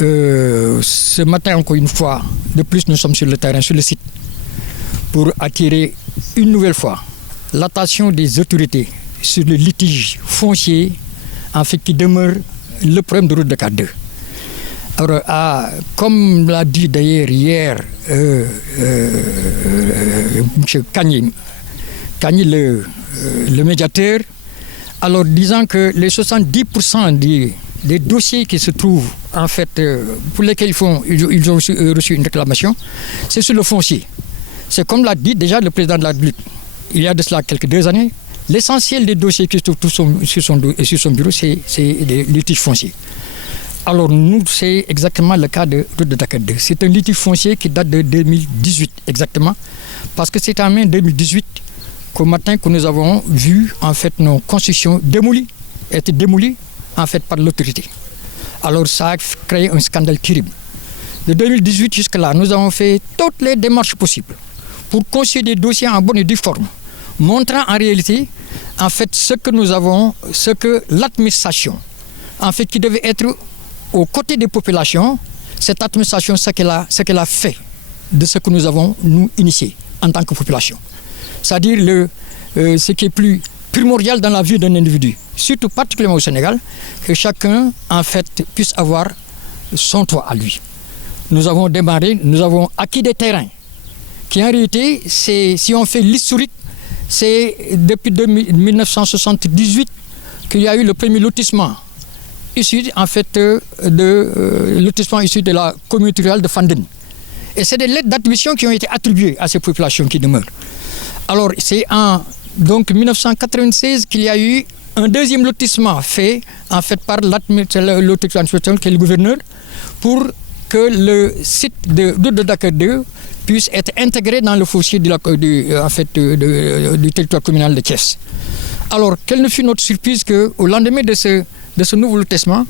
ce matin, encore une fois, de plus, nous sommes sur le terrain, sur le site, pour attirer une nouvelle fois l'attention des autorités sur le litige foncier, en fait, qui demeure le problème de route de Dakar 2. Alors, comme l'a dit d'ailleurs hier M. Kagny, le médiateur, alors disant que les 70% des dossiers qui se trouvent, en fait, pour lesquels ils ont reçu une réclamation, c'est sur le foncier. C'est comme l'a dit déjà le président de la République, il y a de cela quelques 2 années, l'essentiel des dossiers qui se trouvent sur son bureau, c'est des litiges fonciers. Alors nous, c'est exactement le cas de route de Dakar 2. C'est un litige foncier qui date de 2018 exactement, parce que c'est en mai 2018 qu'au matin que nous avons vu en fait nos constructions être démolies en fait par l'autorité. Alors ça a créé un scandale terrible. De 2018 jusqu'à là, nous avons fait toutes les démarches possibles pour construire des dossiers en bonne et due forme, montrant en réalité en fait ce que l'administration, en fait, qui devait être aux côtés des populations, cette administration, ce qu'elle a fait de ce que nous avons nous initié en tant que population. C'est-à-dire ce qui est plus primordial dans la vie d'un individu, surtout particulièrement au Sénégal, que chacun en fait puisse avoir son toit à lui. Nous avons démarré, nous avons acquis des terrains qui en réalité, si on fait l'historique, c'est depuis 1978 qu'il y a eu le premier lotissement issu en fait lotissement issu de la communauté rurale de Fandène. Et c'est des lettres d'attribution qui ont été attribuées à ces populations qui demeurent. Alors c'est en 1996 qu'il y a eu un deuxième lotissement fait en fait par l'autorité qui est le gouverneur pour que le site de Dakar 2 puisse être intégré dans le foncier du territoire communal de Thiès. Alors, quelle ne fut notre surprise qu'au lendemain de ce nouveau lotissement,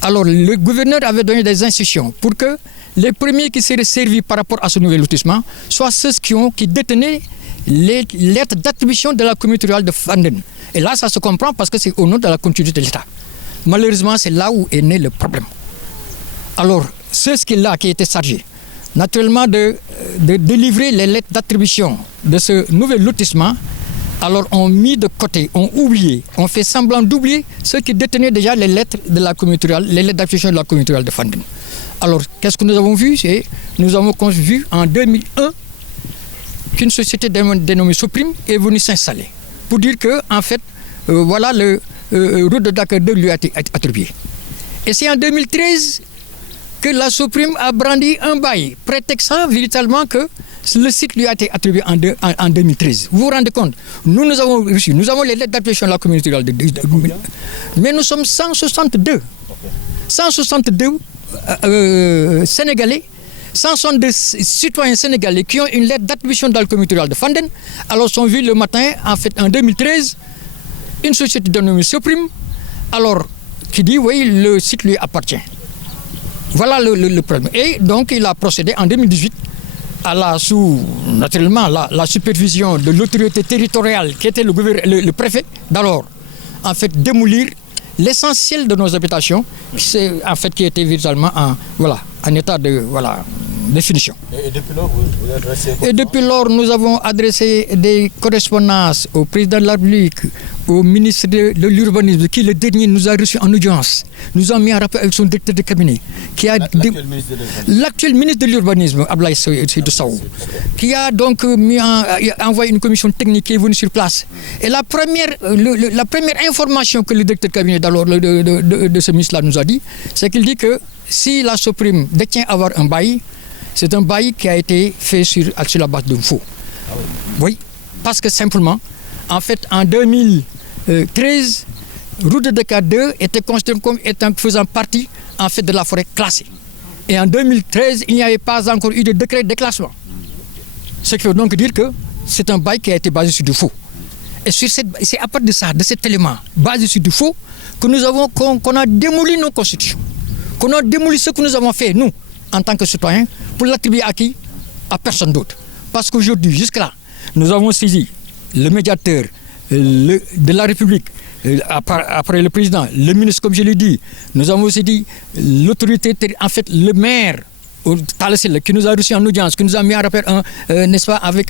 alors le gouverneur avait donné des instructions pour que les premiers qui seraient servis par rapport à ce nouvel lotissement soient ceux qui détenaient les lettres d'attribution de la communauté rurale de Fandène. Et là, ça se comprend parce que c'est au nom de la continuité de l'État. Malheureusement, c'est là où est né le problème. Alors, ceux qui étaient chargés, naturellement, de délivrer les lettres d'attribution de ce nouvel lotissement, alors ont mis de côté, ont oublié, ont fait semblant d'oublier ceux qui détenaient déjà les lettres de la communauté rurale, les lettres d'attribution de la communauté rurale de Fandène. Alors, qu'est-ce que nous avons vu? Nous avons vu en 2001 qu'une société dénommée Soprime est venue s'installer pour dire que, en fait, voilà, le route de Dakar 2 lui a été attribué. Et c'est en 2013 que la Soprime a brandi un bail, prétextant véritablement que le site lui a été attribué en 2013. Vous vous rendez compte? Nous avons reçu, nous avons les lettres d'attribution de la communauté rurale mais nous sommes 162. 162 Sénégalais, 162 citoyens sénégalais qui ont une lettre d'attribution de la communauté rurale de Fandène, alors sont vus le matin, en fait, en 2013, une société dénommée Soprime, alors, qui dit, oui, le site lui appartient. Voilà le problème. Et donc, il a procédé en 2018 sous naturellement la supervision de l'autorité territoriale qui était le préfet d'alors, en fait, démolir l'essentiel de nos habitations, qui était visuellement en état de définition. Et depuis lors, vous adressez quoi? Et depuis lors, nous avons adressé des correspondances au président de la République, au ministre de l'Urbanisme, qui le dernier nous a reçus en audience, nous a mis en rapport avec son directeur de cabinet, l'actuel ministre de l'Urbanisme, Ablaye Seydou Sow, qui a donc envoyé une commission technique qui est venue sur place. Et la première information que le directeur de cabinet de ce ministre-là nous a dit, c'est qu'il dit que si la Soprime détient avoir un bail, c'est un bail qui a été fait sur la base d'un faux. Ah oui. Oui, parce que simplement, en fait, en 2013, route de Dakar 2 était considérée comme faisant partie en fait de la forêt classée. Et en 2013, il n'y avait pas encore eu de décret de déclassement. Ce qui veut donc dire que c'est un bail qui a été basé sur du faux. Et c'est à partir de ça, de cet élément basé sur du faux, que qu'on a démoli nos constitutions, qu'on a démoli ce que nous avons fait, nous, en tant que citoyens, pour l'attribuer à qui? À personne d'autre. Parce qu'aujourd'hui, jusque-là, nous avons saisi le médiateur de la République, après le président, le ministre, comme je l'ai dit, nous avons aussi dit l'autorité, en fait, le maire, qui nous a reçu en audience, qui nous a mis en rappel, n'est-ce pas, avec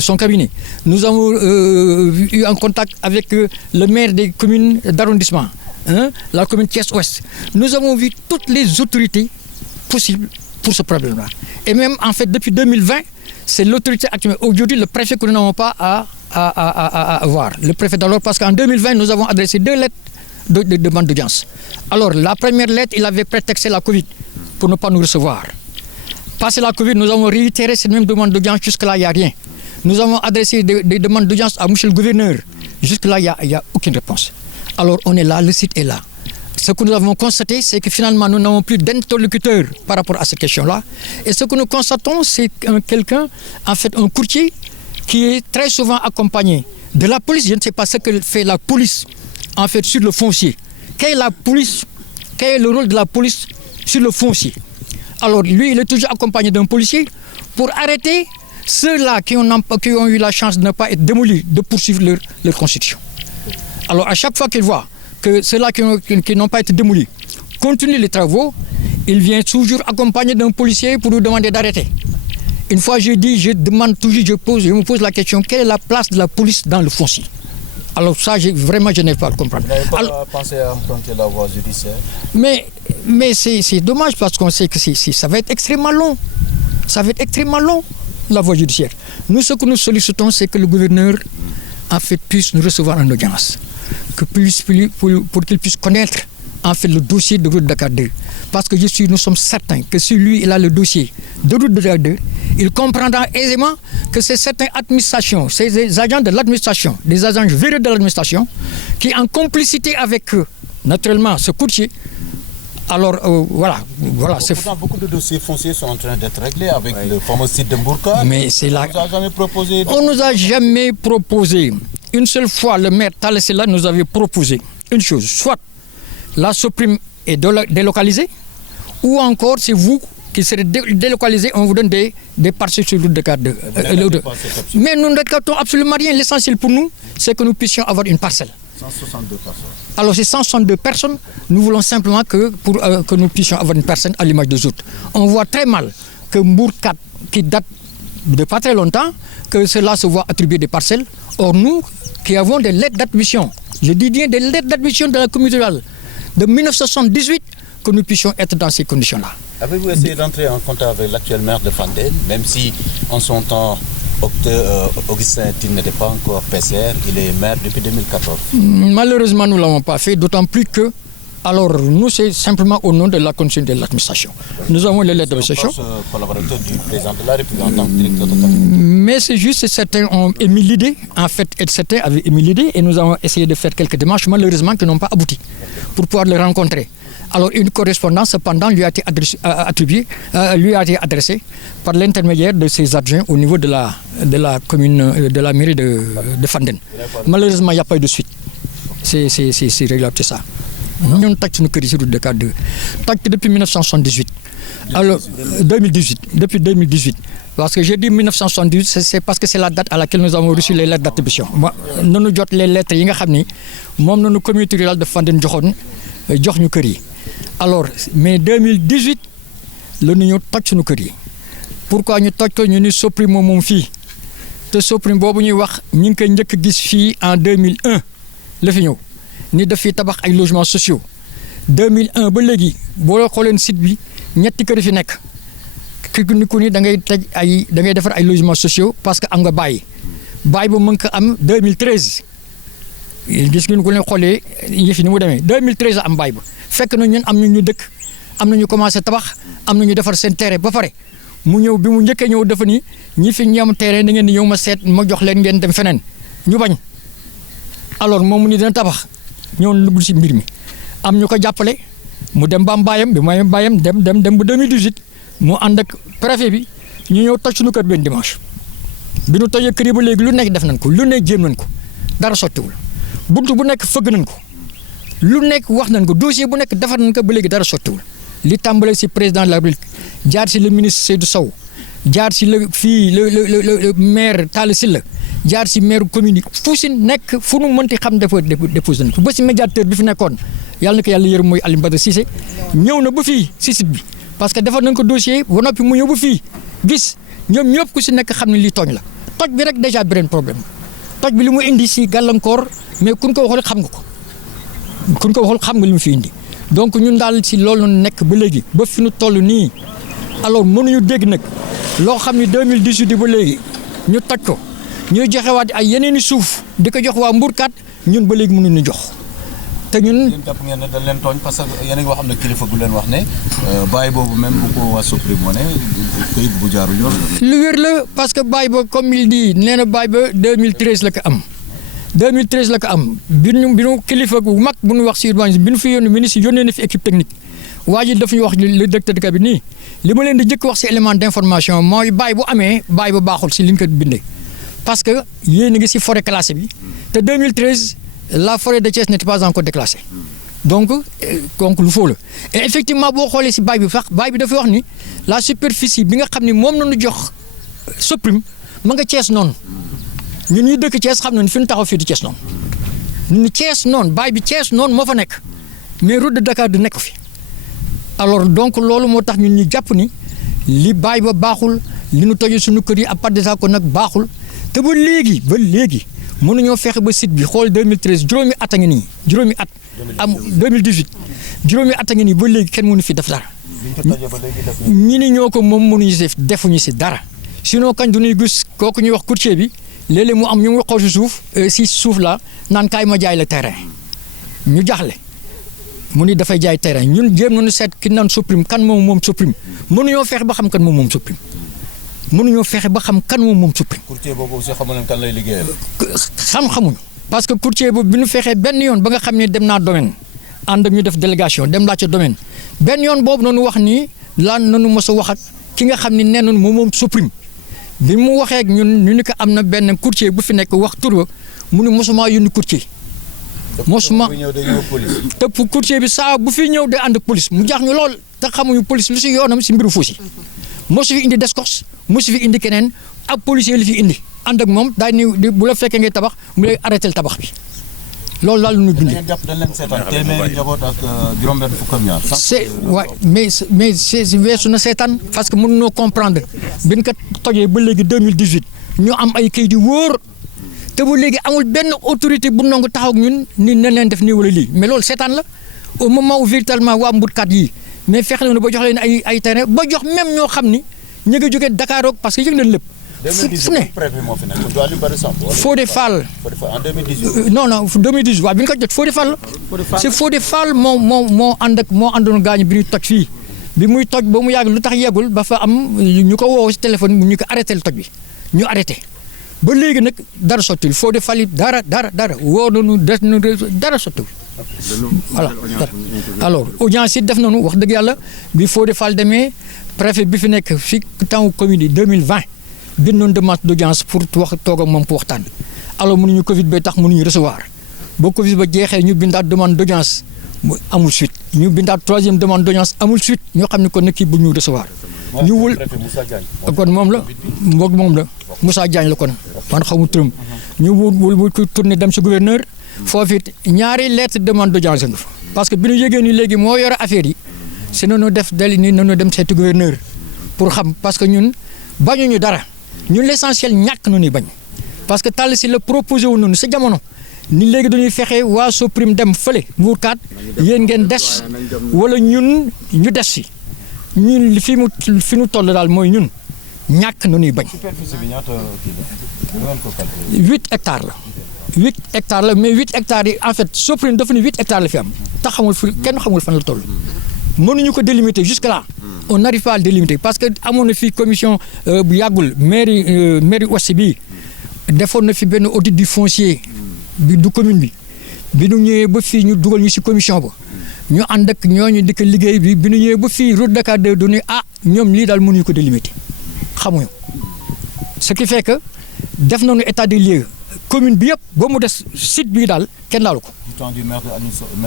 son cabinet. Nous avons eu en contact avec le maire des communes d'arrondissement, la commune Thiès-Ouest. Nous avons vu toutes les autorités possibles pour ce problème-là. Et même, en fait, depuis 2020, c'est l'autorité actuelle. Aujourd'hui, le préfet que nous n'avons pas à voir. Le préfet d'alors, parce qu'en 2020, nous avons adressé 2 lettres de demande d'audience. Alors, la première lettre, il avait prétexté la Covid pour ne pas nous recevoir. Passé la Covid, nous avons réitéré cette même demande d'audience. Jusque-là, il n'y a rien. Nous avons adressé des demandes d'audience à monsieur le gouverneur. Jusque-là, il n'y a aucune réponse. Alors, on est là, le site est là. Ce que nous avons constaté, c'est que finalement, nous n'avons plus d'interlocuteur par rapport à cette question-là. Et ce que nous constatons, c'est quelqu'un, en fait, un courtier, qui est très souvent accompagné de la police. Je ne sais pas ce que fait la police, en fait, sur le foncier. Quelle est le rôle de la police sur le foncier? Alors, lui, il est toujours accompagné d'un policier pour arrêter ceux-là qui ont eu la chance de ne pas être démolis, de poursuivre leur constitution. Alors, à chaque fois qu'il voit que ceux-là qui n'ont pas été démolis continuent les travaux, il vient toujours accompagné d'un policier pour nous demander d'arrêter. Une fois je me pose la question, quelle est la place de la police dans le foncier? Alors ça, vraiment, je n'ai pas à le comprendre. Vous n'avez pas pensé à emprunter la voie judiciaire? Mais c'est dommage parce qu'on sait que ça va être extrêmement long. Ça va être extrêmement long, la voie judiciaire. Nous, ce que nous sollicitons, c'est que le gouverneur, en fait, puisse nous recevoir en audience. Pour qu'il puisse connaître, en fait, le dossier de route Dakar 2. Parce que nous sommes certains que si lui, il a le dossier de route Dakar 2, il comprendra aisément que c'est certaines administrations, ces agents de l'administration, des agents véreux de l'administration, qui en complicité avec eux, naturellement, ce courtier. Alors, voilà. Pourtant, beaucoup de dossiers fonciers sont en train d'être réglés avec le fameux site de Mbourka. Mais c'est là. On nous a jamais proposé. Une seule fois, le maire Talla Sylla nous avait proposé une chose. Soit la Soprime est délocalisée, ou encore c'est vous qui serez délocalisés, on vous donne des parcelles sur le route Dakar 2. Mais nous ne récoltons absolument rien. L'essentiel pour nous, c'est que nous puissions avoir une parcelle. 162 personnes. Alors ces 162 personnes, nous voulons simplement que nous puissions avoir une personne à l'image des autres. On voit très mal que Mbour 4, qui date de pas très longtemps, que cela se voit attribuer des parcelles. Or nous, qui avons des lettres d'admission, je dis bien des lettres d'admission de la communauté rurale de 1978, que nous puissions être dans ces conditions-là. Avez-vous essayé d'entrer en contact avec l'actuel maire de Fandène, même si en son temps, Augustin Tine n'était pas encore PCR, il est maire depuis 2014? Malheureusement, nous ne l'avons pas fait, d'autant plus que, alors nous, c'est simplement au nom de la continuité de l'administration. Nous avons les lettres d'administration. Collaborateur du président de la République en tant que directeur de cabinet. Mais c'est juste, certains ont émis l'idée, en fait, certains avaient émis l'idée, et nous avons essayé de faire quelques démarches, malheureusement, qui n'ont pas abouti, pour pouvoir les rencontrer. Alors une correspondance, cependant, lui a été adressée par l'intermédiaire de ses adjoints au niveau de la commune, de la mairie de Fandène. Malheureusement, il n'y a pas eu de suite. C'est réglable, c'est ça. Nous avons tâché nos kër sur route Dakar 2. Depuis 1978. Alors, 2018. Depuis 2018. Parce que j'ai dit 1978, c'est parce que c'est la date à laquelle nous avons reçu les lettres d'attribution. Nous nous avons les lettres, nous communauté rurale de Fandène jox ñu kër yi. Alors, mais 2018, le nous toj suñu kër yi. Pourquoi ñu toj ko ñu ni Soprime moom fii te Soprime boobu ñuy wax ñu ngi koy njëkk gis fii en 2001 la fi ñëw ni daf fi tabax ay logements sociaux 2001 ba léegi boo xooleen site bi ñetti kër fi nekk ni ku ni da ngay defar ay logements sociaux parce que am nga bàyyi bu mën ko am 2013 gis ngeen ko leen xoolee yëf yi ni mu demee 2013 am bàyyi ba fekk na ñun am ñu dëkk am na ñu commencé tabax am na ñu defar seen terrain ba pare mu ñëw bi mu njëkkee ñëw dafa ni ñi fi ñam terrain da ngeen di ñëw ma seet ma jox leen ngeen dem feneen ñu bañ alors moom mu ni dina tabax ñëwoon dugg si mbir mi am ñu ko jàppale mu dem ba am bàyyam bi mooy bàyyam dem ba 2018 mu ànd ak préfet bi ñu ñëw toj suñu kër benn dimanche bi ñu tojee kër yi ba léegi lu nekk def nañ ko lu nekk jéem nañ ko dara sottiwul buntu bu nekk fëgg nañ ko lu nekk wax nañ ko dossier bu nekk defar nañ ko ba léegi dara sottiwul li tàmbale si président de la République jaar si le ministre Seydou Sow jaar si le maire Talla Sylla jaar si maire commune yi fu si nekk fu nu mënti xam dafa déposé ba si médiateur bi fi nekkoon yàlla na ko yàlla yërëm mooy Alioune Badara Cissé ñëw na ba fii si site bi parce que defar nañ ko dossier ba noppi mu ñëw ba fii gis ñoom ñëpp ku si nekk xam ne lii tooñ la toj bi rek déjà beneen problème toj bi li mu indi si gàllankoor mais kun ko waxul xam nga ko kun ko waxul xam nga li mu fi indi donc ñun daal si loolu nekk ba léegi ba fi nu toll nii alors mënuñu dégg nag loo xam ni 2018 ba léegi ñu toj ko ñuy joxewaat ay yeneen i suuf di ko jox waa Mbourkat ñun ba léegi mënuñu jox te ñun. yéen jàpp ngeen ne dañ leen tooñ parce que yéen a ngi wax ne kilifa gu leen wax ne bàyyi boobu même bu ko waa Soprim wane këyit bu jaarul yoon. lu wér la parce que bàyyi ba comme il dit nee na bàyyi ba 2013 la ko am 2013 la ko am bi nu kilifa gu mag bu ñu wax si urbanisme bi nu fi yónni ministre yónnee na fi équipe technique waa ji dafa ñu wax le directeur de cabinet nii li ma leen di jëkk wax si élément d'information mooy bàyyi bu amee bàyyi ba baaxul si li ñu ko bindee parce que yéen a ngi si forêt classée bi te 2013 la forêt de Thiès n'était pas encore déclassée donc lu faux la et effectivement boo xoolee si bàyyi bi sax bàyyi bi dafa wax ni la superficie bi nga xam ne moom la ñu jox Soprim ma nga Thiès noonu ñun ñuy dëkk Thiès xam nañu fi ñu taxaw fii di Thiès noonu ñun Thiès noonu bàyyi bi Thiès noonu moo fa nekk mais route de Dakar du nekk fi alors donc loolu moo tax ñun ñu jàpp ni li bàyyi ba baaxul li ñu tojee suñu kër yi à part de ça ko nag baaxul te ba léegi mënuñoo fexe ba site bi xool 2013 juróomi at a ngi nii juróomi at. am 2018 juróomi at a ngi nii ba léegi kenn mënu fi def dara. ñi ni ñoo ko moom mënuñu si defuñu si dara sinon kañ du ñuy gis kooku ñuy wax courtier bi léeg-léeg mu am ñu ngi xool si suuf si suuf la naan kaay ma jaay la terrain ñu jaaxle mu ni dafay jaay terrain ñun jéem nañu seet ki naan Soprim kan moom Soprim mënuñoo fexe ba xam kan moom Soprim. mënuñoo fexe ba xam kan moom Soprim. courtier boobu aussi xamu leen kan lay liggéeyal. xamuñu parce que courtier boobu bi ñu fexee benn yoon ba nga xam ne dem naa domaine ànd ak ñu def délégation dem laa ca domaine benn yoon boobu noonu wax ni laan nanu mos a wax ak ki nga xam ne nee nañu moom Soprim bi mu waxee ak ñun ñu ni ko am na benn courtier bu fi nekk wax tur ba mu ne mosuma yónni courtier. mosuma te pour courtier bi saa bu fi ñëw day ànd ak police mu jaax ñu lool te xamuñu police lu si yoonam si mbiru Foussy mosu fi indi descos mosu fi indi keneen ab policier li fi indi ànd ak moom daal ni bu la fekkee ngay tabax mu lay arrêté tabax bi loolu daal lu ñu dundee. dañ leen seetaan téeméeri njaboot ak juróom-benn fukk ak ñaar. c'est waay mais c'est weesu na seetaan parce que mënuñoo comprendre bi ñu ko tojee ba léegi 2018 ñu am ay kayit yu wóor te ba léegi amul benn autorité bu nangu taxaw ak ñun ni nañ leen def nii wala lii mais loolu seetaan la au moment où véritablement waa Mbourkat yi. mais fexe na ba jox leen ay terrain ba jox même ñoo xam ni ñu ngi jógee Dakar parce que yëg nañ lépp. fu ne Fodé Fall. en 2018. non 2018 waaw bi ñu ko jot Fodé Fall. c'est Fodé Fall moo àndoon gaañu bi ñuy toj fii bi muy toj ba mu yàgg lu tax yeggul ba fa am ñu ko woo si téléphone ñu ko arrêté toj bi ñu arrêté ba léegi nag dara sottil Fodé Fall yi dara woo nañu des na dara sottil. voilà alors audience yi def nañu wax dëgg yàlla bi Fodé Fall demee préfet bi fi nekk fi temps commune yi 2020 bindoon demande d'audience pour toog ak moom pour waxtaan alors mënuñu Covid ba tax mënuñu recevoir boo Covid ba jeexee ñu bindaat demande d'audience mu amul suite ñu bindaat troisième demande d'audience amul suite ñoo xam ne kon nag kii bu ñu recevoir. ñu wul kon moom la Moussa Diagne la kon man xamu turam ñu wul ko tourné dem si gouverneur. foofu it ñaari lettre demande d'audience nga fa parce que bi ñu yëgee ni léegi moo yore affaire yi si nañu def dali ni nañu dem seeti gouverneur pour xam parce que ñun bañuñu dara ñun l'essentiel ñàkk nu ñuy bañ parce que Talla Sylla proposé wu noonu sa jamono ni léegi dañuy fexe waa Soprim dem fële Mbourkat yéen ngeen des wala ñun ñu des si ñun fi nu toll daal mooy ñun ñàkk nu ñuy bañ. superficie bi ñaata kii la 8 hectares la. 8 hectares la mais 8 hectares yi en fait Soprim dafa ni 8 hectares la fi am te kenn xamul fan la toll mënuñu ko délimiter jusque là on n'arrive pas à le délimiter parce que amoon na fi commission bu yàggul mairie Ouest bii defoon na fi benn audit du foncier bi du commune bi ñu ñëwee ba fii ñu dugal ñu ci commission ba ñu ànd ak ñooñu di ko liggéey bi ñu ñëwee ba fii route Dakar de du ne ñoom lii daal mënuñu ko délimiter xamuñu ce qui fait que def nañu état des lieux commune bi yëpp ba mu des site bii daal kenn laalu ko. du temps du maire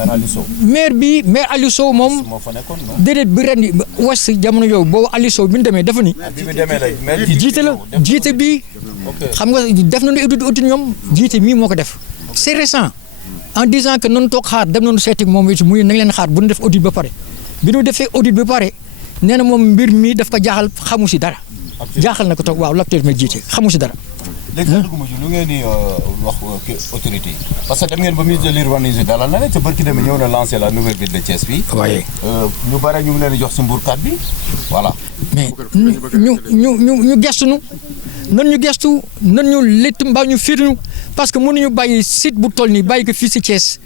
Aliou Sow. maire Aliou Sow moom. moo fa nekkoon non. déedéet bi ren Ouest jamono yooyu boobu Aliou Sow bi ñu demee dafa ni. bi mu demee lay jiite bi xam nga def nañu audit ñoom jiite mii moo ko def c'est récent en disant que noonu toog xaar dem nañu seeti moom it muy nañ leen xaar bu ñu def audit ba pare bi ñu defee audit ba pare nee na moom mbir mi daf ko jaaxal xamu si dara jaaxal na ko toog waaw l'acteur ma jiite xamu si dara. léegi sax duguma ci lu ngeen di wax autorité yi parce que dem ngeen ba ministre de l'urbanisme dalal na leen te barki demee ñëw na lancer la nouvelle ville de Thiès bi. waaye ñu bare ñu ngi leen di jox si mbuurkat bi voilà. mais ñu gestu nu nan ñu gestu nan ñu létt mbaa ñu firnu parce que mënuñu bàyyi site bu toll nii bàyyi ko fii si Thiès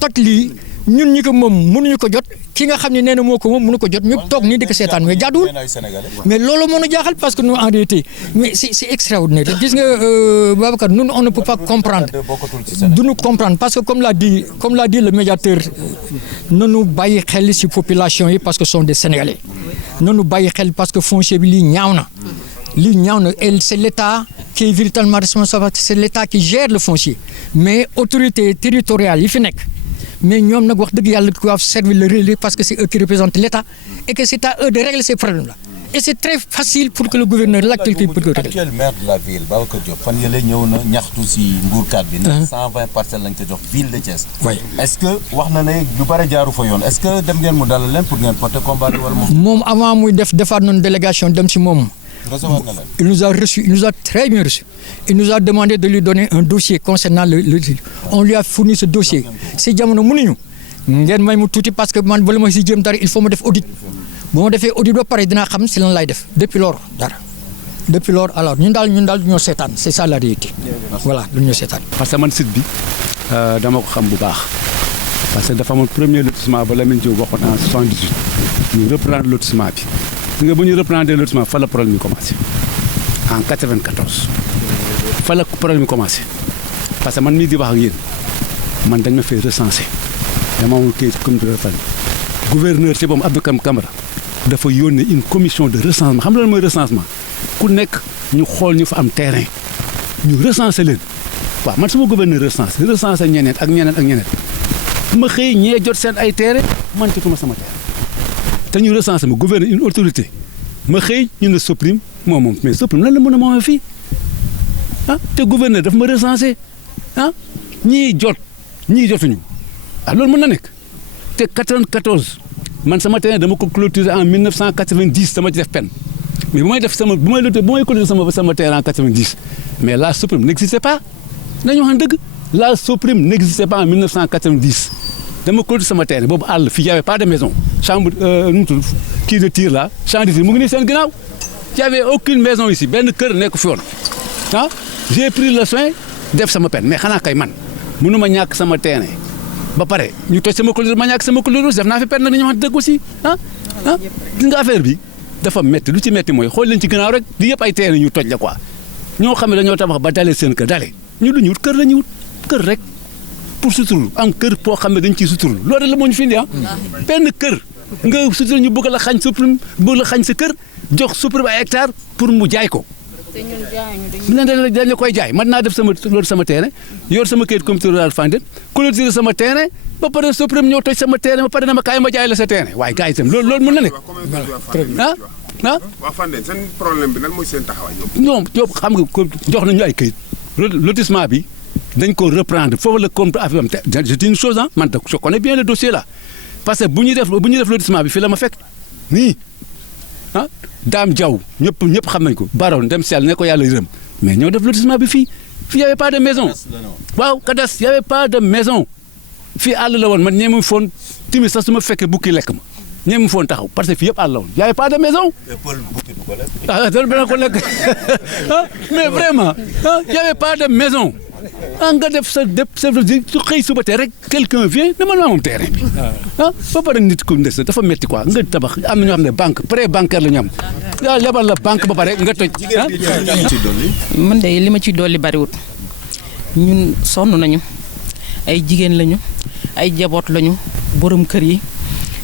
toj lii ñun ñi ko moom mënuñu ko jot ki nga xam ne nee na moo ko moom mënu ko jot ñu toog nii di ko seetaan mais jaaduwul mais loolu moo ñu jaaxal parce que nous en réalité mais c'est extraordinaire gis nga Babacar nous on ne peut pas comprendre duñu comprendre parce que comme l'a dit le médiateur nanu bàyyi xel ci population yi parce que ce sont des Sénégalais nanu bàyyi xel parce que foncier bi lii ñaaw na et c'est l'État qui est véritablement responsable c'est l'État qui gère le foncier mais autorité territoriale yi fi nekk mais ñoom nag wax dëgg yàlla doivent servir le relais parce que c'est eux qui représentent l'État et que c'est à eux de régler ces problèmes-là et c'est très facile pour que le gouverneur l'actuel qui peut régler. Actuel maire de la ville Babacar Diop fan yële ñëw na ñaxtu si mbuurkat bi. 120 parcelles lañ ko jox ville de Thiès. oui est-ce que wax na ne lu bare jaaru fa yoon est-ce que dem ngeen mu dalal leen pour ngeen porter combat bi wala moom. moom avant muy defaat noonu délégation dem si moom. Il nous a reçu, il nous a très bien reçu. Il nous a demandé de lui donner un dossier concernant on lui a fourni ce dossier. Si jamono mënuñu ngeen may mu tuuti parce que man bala ma si jëm dara il faut ma def audit bu ma defee audit ba pare dinaa xam si lan lay def depuis lors dara depuis lors alors ñun daal ñoo seetaan c'est ça la réalité. voilà lu ñoo seetaan. parce que man site bi dama ko xam bu baax parce que dafa amoon premier lotissement ba Lamine Diop waxoon en 78 ñu reprendre lotissement bi. nga bu ñu reprendre lotissement fa la problème yi commencé en 94 fa la problème yi commencé parce que man mii di wax ak yéen man dañ ma fay recenser dama amul kayit comité de famille gouverneur ci boobu Abdou Camara dafa yónnee une commission de recensement xam nga lan mooy recensement ku nekk ñu xool ñu fa am terrain ñu recenser leen waaw man sama gouverneur recenser ñeneen ak ñeneen ma xëy ñee jot seen ay terrain man ci tuma sama terrain te ñu recensé ma gouverneur une autorité ma xëy ñu ne supprime moom mais supprime lan la mën a moomee fii te gouverneur daf ma recensé ñii jotuñu loolu mën na nekk te 94 man sama terrain dama ko clôturer en 1990 dama ci def peine mais bu may clôturer sama terrain en 90 mais la supprime n'existait pas nañu wax dëgg la supprime n'existait pas en 1990 dama clôturer sama terrain boobu àll fii y avait pas de maison chambre nu mu tudd kii de tir là champ de tir mu ngi nii seen ginnaaw y avait aucune maison ici benn kër nekk fi woon j'ai pris le soin def sama peine mais xanaa kay man mënu ma ñàkk sama terrain ba pare ñu toj sama clôture ma ñàkk sama clôture def naa fi peine nañu wax dëgg aussi gis nga affaire bi dafa métti lu ci métti mooy xool leen ci ginnaaw rek di yëpp ay terrain ñu toj la quoi ñoo xam ne dañoo tabax ba dalee seen kër dalee ñu lu ñu wut kër la ñu wut kër rek pour suturlu am kër boo xam ne dañ ciy suturlu loolu la moo ñu fi indi benn kër nga suturlu ñu bëgg la xañ supprime bëgg la xañ sa kër jox supprime ay hectare pour mu jaay ko dañ la koy jaay man naa def sama terrain yor sama kayit comité rural Fandène clôturer sama terrain ba pare supprime ñëw toj sama terrain ba pare na ma kaay ma jaay la sa terrain waaye gars yi itam loolu mën na nekk waa Fandène seen problème bi nan mooy seen taxawaay non yow xam nga ko jox nañu ay kayit lotissement bi dañ ko reprendre foofu la compte affaire am je dis une chose man je connais bien le dossier là parce que bu ñuy def lotissement bi fii la ma fekk nii Dame Diaw ñëpp xam nañ ko Baron dem sell ne ko yàlla yërëm mais ñoo def lotissement bi fii y avait pas de maison waaw Kadas y avait pas de maison fii àll la woon man ñeemu foon timis sax su ma fekkee bukki lekk ma ñeemu foon taxaw parce que fii yëpp àll la woon y avait pas de maison loolu benn ko lekk mais vraiment y avait pas de maison nga def sa su xëy suba tee rek quelqu'un vient ne man maa moom terrain bi ba pare nit ku des dafa métti quoi nga tabax am na ñoo xam ne banque prêt bancaire la ñu am yaa lebal la banque ba pare nga toj man de li ma ciy dolli bariwut ñun sonn nañu ay jigéen lañu ay jaboot lañu borom kër yi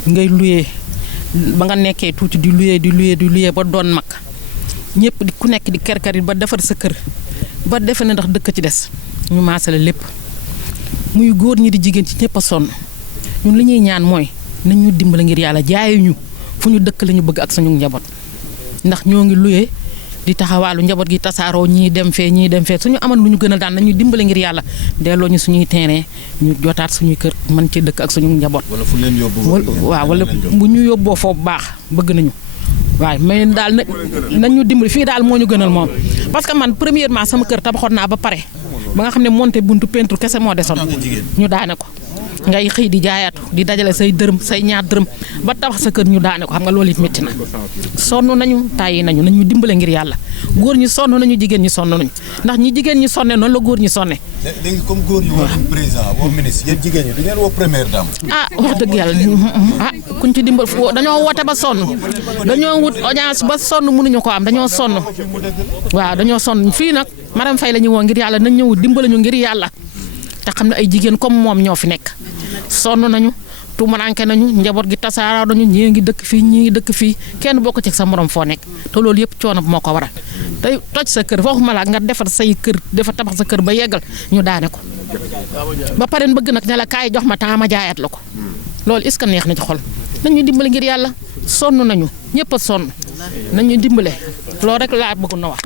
ngay luyee ba nga nekkee tuuti di luyee ba doon mag ñëpp ku nekk di kerkari ba defar sa kër ba defe ne ndax dëkk ci des ñu maasale lépp muy góor ñi di jigéen ci ñëpp a sonn ñun li ñuy ñaan mooy nañ ñu dimbale ngir yàlla jaayuñu fu ñu dëkk la ñu bëgg ak suñu njaboot ndax ñoo ngi luyee di taxawaalu njaboot gi tasaaroo ñii dem fee suñu amoon lu ñu gën a daan nañu dimbale ngir yàlla delloo ñu suñuy terrain ñu jotaat suñuy kër mën ci dëkk ak suñu njaboot. wala fu leen yóbbu. waaw wala bu ñu yóbboo foofu baax bëgg nañu. waaw mais daal nañu dimbali fii daal moo ñu gënal moom parce que man premièrement sama kër tabaxoon naa ba pare ba nga xam ne monté buntu peinture kese moo desoon ñu daane ko ngay xëy di jaayaatu di dajale say dërëm say ñaar dërëm ba tabax sa kër ñu daane ko xam nga loolu it métti na sonn nañu tàyyi nañu dimbale ngir yàlla góor ñi sonn nañu jigéen ñi sonn nañu ndax ñi jigéen ñi sonne noonu la góor ñi sonne. léegi comme góor ñi woo président woo ministre yéen jigéen ñi du ngeen woo première dame. wax dëgg yàlla kuñ ci dimbal dañoo woote ba sonn dañoo wut audience ba sonn mënuñu ko am dañoo sonn waaw dañoo sonn fii nag Marème Faye la ñu woo ngir yàlla nañ ñëw dimbale ñu ngir yàlla te xam ne ay jigéen comme moom ñoo fi nekk sonn nañu tumaranke nañu njaboot gi tasaaroo nañu ñii ngi dëkk fii ñii ngi dëkk fii kenn bokk ci sa morom foo nekk te loolu yëpp coono moo ko waral tey toj sa kër waxuma la nga defar say kër dafa tabax sa kër ba yeggal ñu daane ko ba pare bëgg nag ne la kaay jox ma temps ma jaayaat la ko loolu est-ce que neex na ci xol nañu dimbale ngir yàlla sonn nañu ñëpp a sonn nañu dimbale loolu rek laa bëgg na wax.